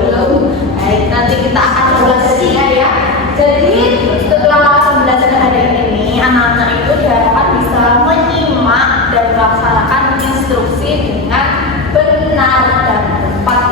belum. Baik, nanti kita akan coba ya. Jadi setelah pembelajaran hari ini, anak-anak itu diharapkan bisa menyimak dan melaksanakan instruksi dengan benar dan tepat.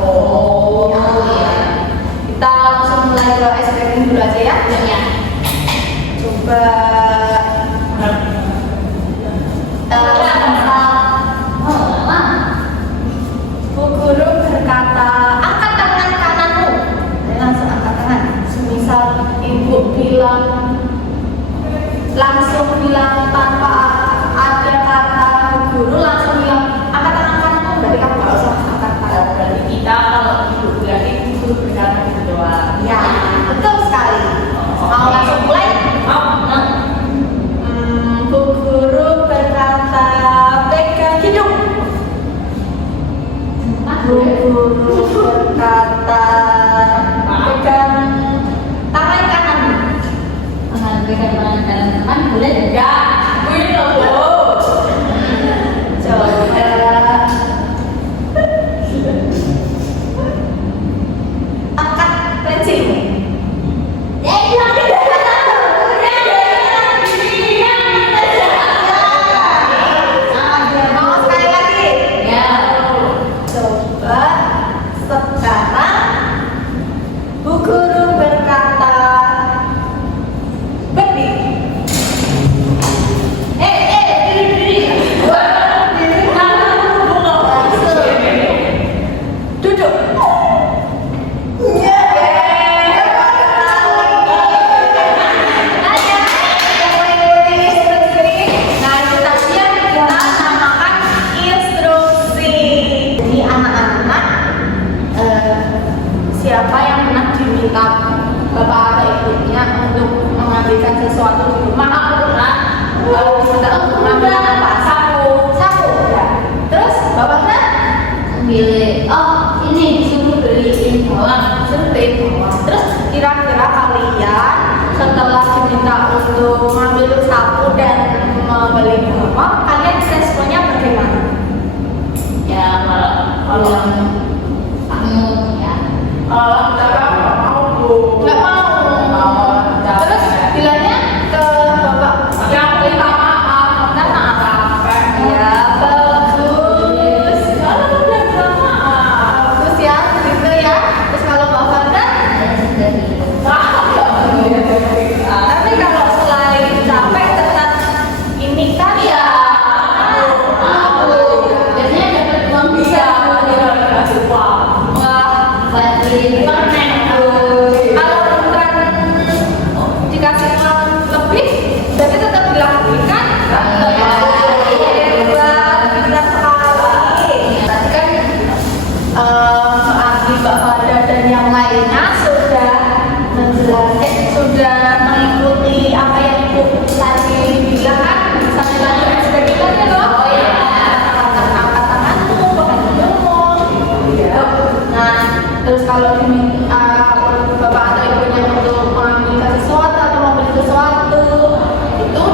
Oh ya. Kita langsung mulai ke SPM dulu aja ya. Ya. Coba. Bu guru berkata, angkat tangan kananmu. Langsung angkat tangan. Semisal ibu bilang, langsung bilang tanpa ada kata guru, langsung bilang angkat tangan kananmu. Berarti kamu nggak usah angkat tangan. Berarti kita kalau ibu bilang itu berkata gitu doang. Ya, betul sekali. Mau langsung mulai? Bu guru berkata, pegang hidung. Bu guru berkata, pegang tangan kanan. Pegang tangan kanan boleh enggak? Boleh loh, Bu. Coba. Angkat pensil. Siapa yang pernah diminta bapak atau ibunya untuk mengambilkan sesuatu di rumah? Aku pernah diminta untuk mengambil apa? Sapu ya. Terus bapaknya ambil, ini disuruh beliin bawang, Terus kira-kira kalian setelah diminta untuk mengambil sapu dan membeli bawang, kalian responnya bagaimana? Ya kalau kamu ya. Nggak mau. Terus bilangnya ke bapak, yang minta maaf, ya bagus. Kalau udah bilang maaf, bagus ya, gitu ya. Terus kalau bapaknya, tapi kalau selain capek tetap ini kan ya. Biasanya dapat uang bisa, dikasih uang. Kalau bukan dikasih uang lebih, jadi tetap dilakukan kan? Hebat sekali. Tadi kan Abi, Mbak Fada dan yang lainnya sudah menjelaskan, sudah mengikuti apa yang Ibu tadi bilang kan? Sampai lagi eksperimennya loh. Oh ya, angkat tanganmu, pegang hidungmu. Nah, terus kalau bapak atau ibunya untuk mengambil sesuatu atau membeli sesuatu, itu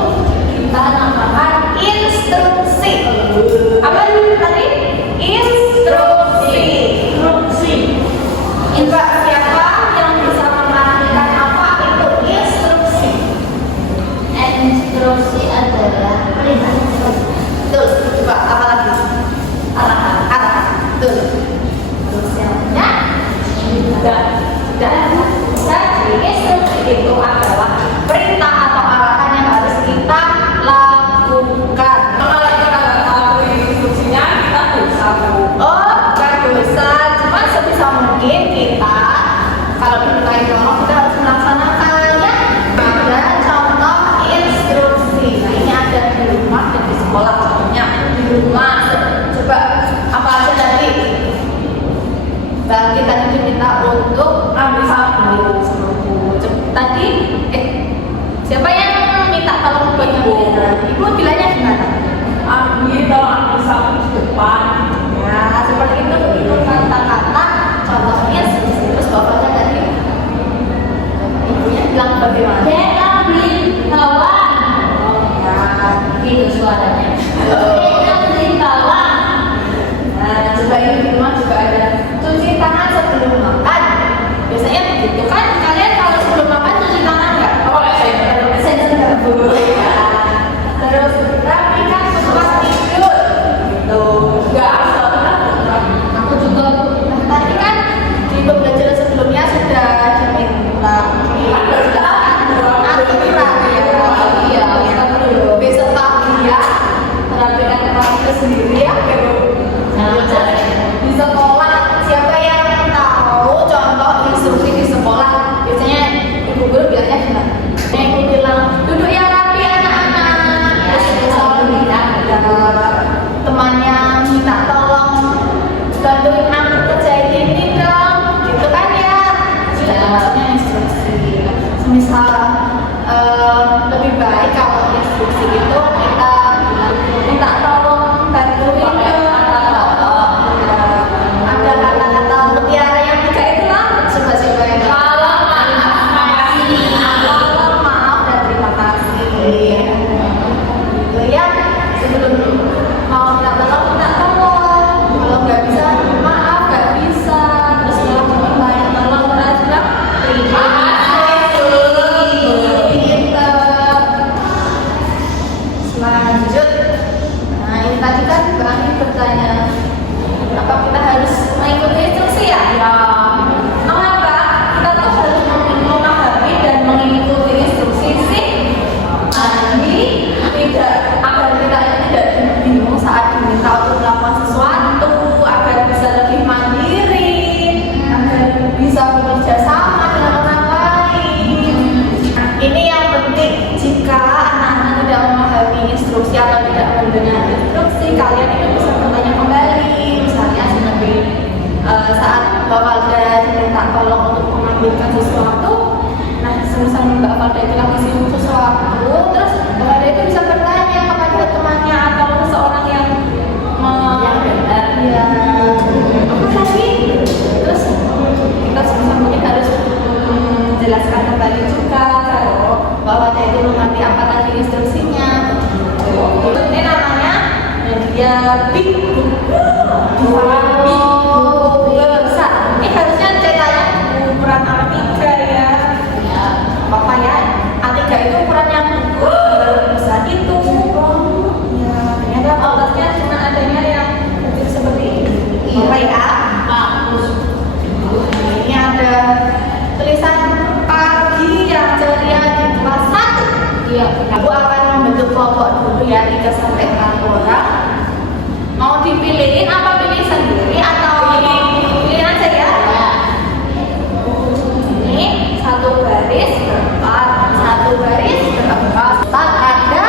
kita namakan instruksi. Apa tadi? Instruksi. Indra, siapa yang bisa mengartikan apa itu instruksi? Instruksi adalah perintah. Betul. Coba apa lagi? Arahan. Betul. Terus yang jadi instruksi itu adalah perintah atau arahan yang harus kita lakukan. Kalau kita nggak tahu instruksinya, kita dosa. Oh, bukan dosa, cuma sebisa mungkin kita kalau dimintain tolong kita harus melaksanakannya. Ada contoh instruksi. Nah, ini ada di rumah dan di sekolah. Contohnya di rumah. Coba apa aja tadi? Bagi tadi diminta untuk ambil sapu. Tadi, siapa yang minta tolong buat Ibu? Ibu bilangnya gimana? Ambil sapu di depan. Ya, seperti itu kata-kata contohnya. Terus bapaknya tadi, ibunya bilang bagaimana? Saya ambil bawang. Oh ya, gitu suaranya. Saya ambil bawang. temannya minta tolong bantuin aku kerjain ini dong, gitu kan ya. Sudah maksudnya instruksi. Semisal lebih baik kalau instruksi itu kita minta tolong bantuin dong. Ada kata-kata mutiara yang tiga itu lah. Coba yang tolong, maaf dan terima kasih. Itu ya, sebelum mau minta tolong, kalau nggak bisa maaf, nggak bisa. Terus kalau minta tolong terima lanjut. Nah, ini tadi kan kami bertanya, apa kita harus mengikuti instruksi ya? Ya. Mengapa kita tuh harus memahami dan mengikuti instruksi sih? Agar kita tidak bingung saat diminta untuk melakukan sesuatu, agar bisa lebih mandiri, agar bisa bekerja sama dengan orang lain. Ini yang penting. Jika anak-anak tidak memahami instruksi atau tidak mendengar instruksi, kalian itu bisa bertanya kembali. Misalnya seperti saat Mbak Valda diminta tolong untuk mengambilkan sesuatu. Nah, semisal Mbak Valda itu lagi sibuk sesuatu, terus Mbak Valda itu bisa bertanya kepada temannya atau seseorang yang benar. Ya, apa tadi? Terus kita sebisa mungkin harus menjelaskan kembali juga bahwa dia itu mengerti apa tadi instruksinya. Ini namanya media big besar. Ini harusnya ceritanya ukuran A3 ya. Ya, apa ya? A3 itu ukuran yang besar itu. Ya, ternyata alatnya cuma adanya yang kecil seperti ini. Apa ya? Bagus. Ini ada tulisan pagi yang ceria di kelas 1. Iya, Ibu akan membentuk kelompok dulu ya, 3 sampai 4 orang. Mau dipilihin apa pilih sendiri atau pilih aja ya? Ini satu baris berempat, satu baris berempat. Ada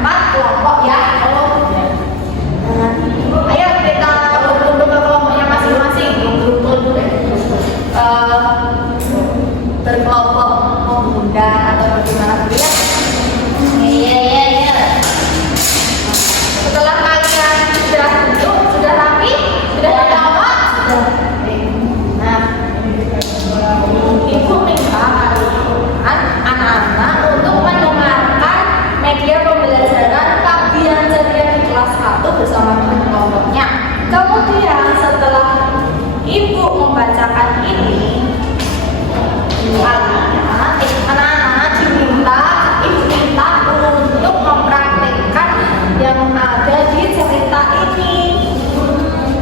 4 kelompok ya. Ayo kita berkumpul ke kelompoknya masing-masing. Berkelompok pemuda atau bagaimana dulu ya? Iya. Setelah kalian sudah duduk, sudah rapi, sudah tertawa, sudah. Nah, Ibu minta anak-anak untuk mendengarkan media pembelajaran pagi yang ceria di kelas 1 bersama dengan kelompoknya. Kemudian setelah Ibu membacakan ini, anak-anak diminta untuk mempraktekkan yang ada di cerita ini.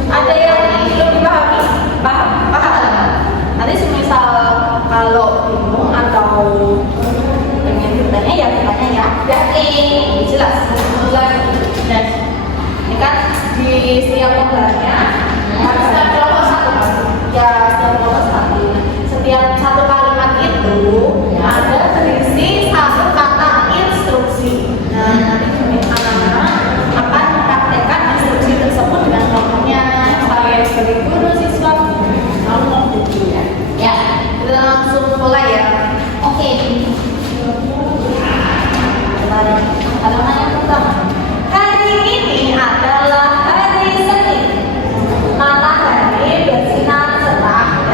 Ada yang belum dipahami? Paham? Nanti semisal kalau bingung atau pengen bertanya ya bertanya ya. Yakin? Jelas. Dan ini kan di setiap lembarnya setiap kelompok satu. Ya, setiap kelompok satu. Setiap satu kalimat itu ada berisi satu kata instruksi. Nah, nanti anak-anak akan mempraktekkan instruksi tersebut dengan kelompoknya. Saya sebagai guru siswa mau dulu ya. Ya, kita langsung mulai ya. Oke. Halaman yang pertama. Hari ini adalah hari Senin. Matahari bersinar cerah.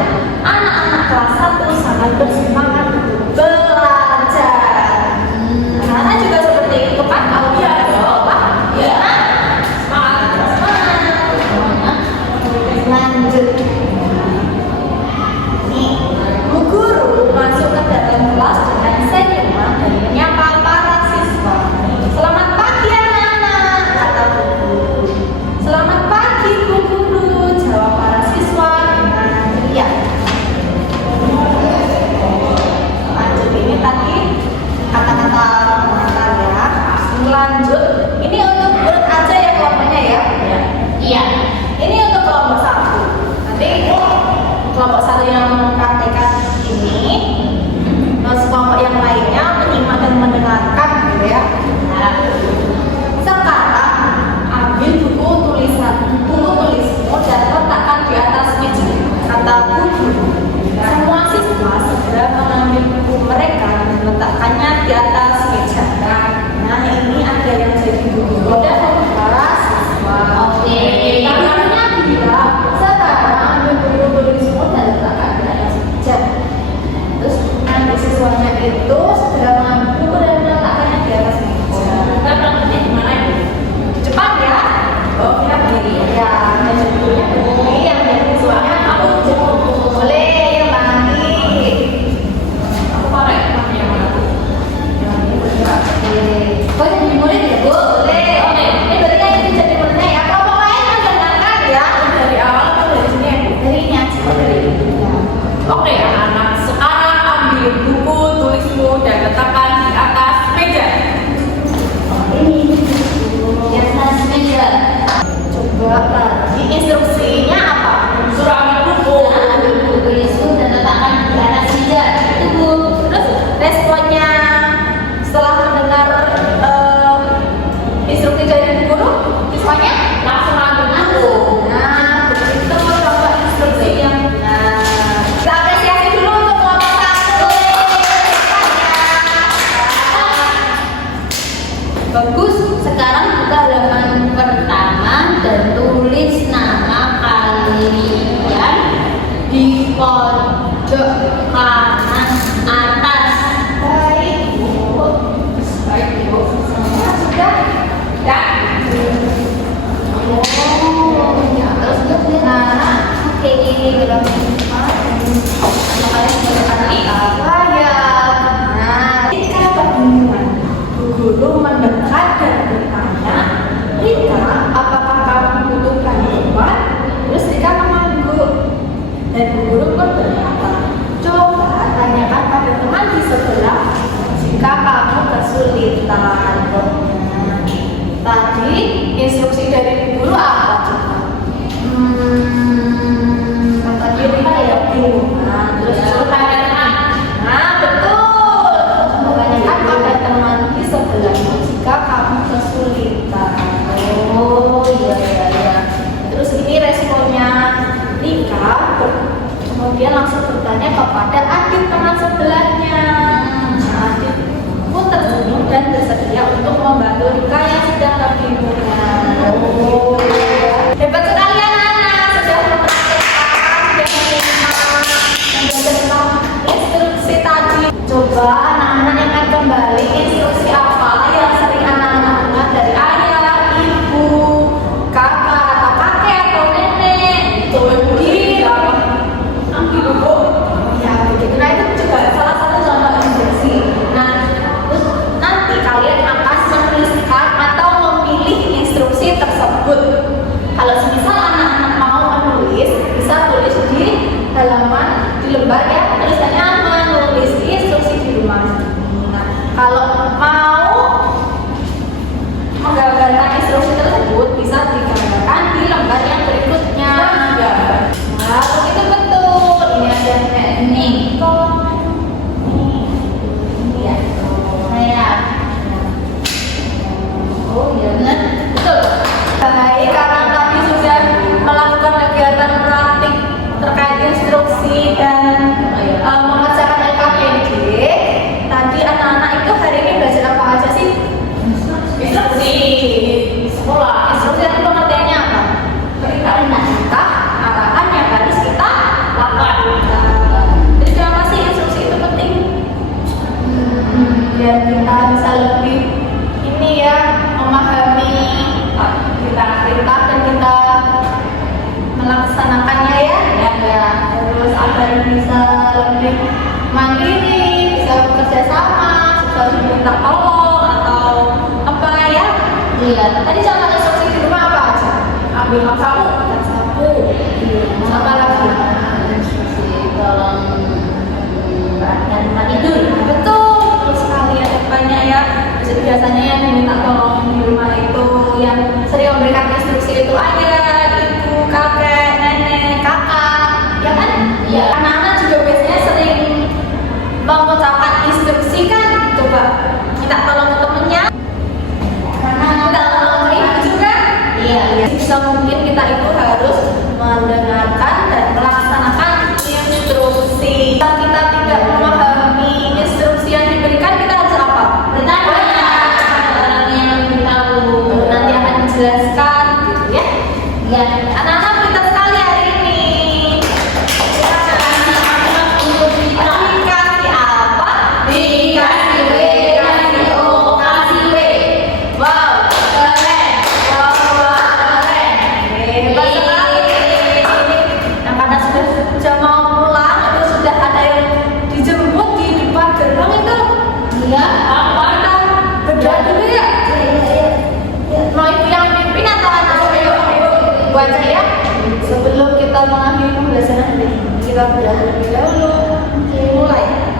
Tadi instruksinya apa? Suruh ambil buku. Nah, ambil buku itu dan letakkan di atas meja. Itu Bu. Terus responnya setelah mendengar instruksi dari guru, siswanya Langsung ambil buku. nah begitu coba instruksi yang benar. Kita apresiasi dulu untuk kelompok satu. Bagus. Sekarang buka halaman pertama dan tulis nama kalian di pojok kanan atas. Baik Bu. Baik, Ibu. Semua sudah? Ya. Oh, ya. Terus nah, Oke, belum. Nama kalian sudah apa apa? ya? Nah, ketika kebingungan, Bu Guru mendekat dan bertanya, Rika, apakah kamu membutuhkan obat? Terus Rika mengangguk. Dan Bu Guru pun berkata, coba tanyakan pada teman di sebelah jika kamu kesulitan. Tadi instruksi dari Bu Guru apa coba? Tadi Rika ya kebingungan. Terus suruh tanyakan. Nah, betul. Tanyakan pada teman di sebelahmu jika kamu kesulitan. Oh, iya iya iya. Terus ini responnya Rika, kemudian langsung bertanya kepada adik teman sebelahnya. Nah, adik pun tersenyum dan bersedia untuk membantu Rika yang sedang kebingungan. Oh, hebat sekali anak-anak, sudah mempraktekkan, sudah menyimak instruksi tadi. Coba anak-anak ingat kembali instruksi apa yang sering anak-anak dengar dari ayah, ibu, kakak atau kakek atau nenek. Ya begitu. Nah itu juga salah satu contoh instruksi. Nah terus nanti kalian akan menuliskan atau memilih instruksi tersebut. Kalau semisal anak-anak mau menulis, bisa tulis di halaman di lembar ya tulisannya menulis instruksi di rumah. Nah kalau mau menggambarkan instruksi tersebut bisa digambarkan di lembar yang berikutnya. Nah, itu betul. Ini ada kayak Ini. ini ya. Saya. Oh, iya benar. Betul. Baik, karena tadi sudah melakukan kegiatan praktik terkait instruksi dan mengerjakan LKPD. Tadi anak-anak itu hari ini belajar apa aja sih? Instruksi sekolah. Instruksi itu pengertiannya apa? Perintah, arahan yang harus kita lakukan. Jadi kenapa sih instruksi itu penting? Biar kita bisa lebih ini ya memahami perintah dan kita melaksanakannya ya. Terus agar bisa lebih mandiri, bisa bekerja sama, bisa minta tolong atau apa ya? Iya. Tadi contoh instruksi di rumah apa aja? Ambil sapu, apa lagi? Instruksi tolong perhatikan tempat tidur. Betul, betul sekali ada banyak ya. Jadi biasanya yang diminta tolong di rumah itu yang sering memberikan instruksi itu ayah, ibu, kakek, nenek, kakak, ya kan? Iya. Anak-anak juga biasanya sering mengucapkan instruksi kan, coba minta tolong ke temennya, minta tolong ke ibu juga. Iya. Bisa mungkin kita itu harus mendengarkan dan melaksanakan instruksi. Jika kita tidak memahami instruksi yang diberikan, kita harus apa? Bertanya orang yang tahu. Nanti akan dijelaskan, gitu ya. Iya. Anak-anak pintar sekali hari ini. Dikasih apa? Dikasih W, dikasih O, kasih W. Wow, keren. Wow, keren. Hebat sekali. Nah, karena sudah mau pulang, itu sudah ada yang dijemput di depan gerbang itu. Iya. Kita berdoa dulu ya. Mau ibu yang pimpin atau anak saya? Ibu aja ya. Sebelum kita mengakhiri pembelajaran hari ini, kita berdoa terlebih dahulu. Mulai.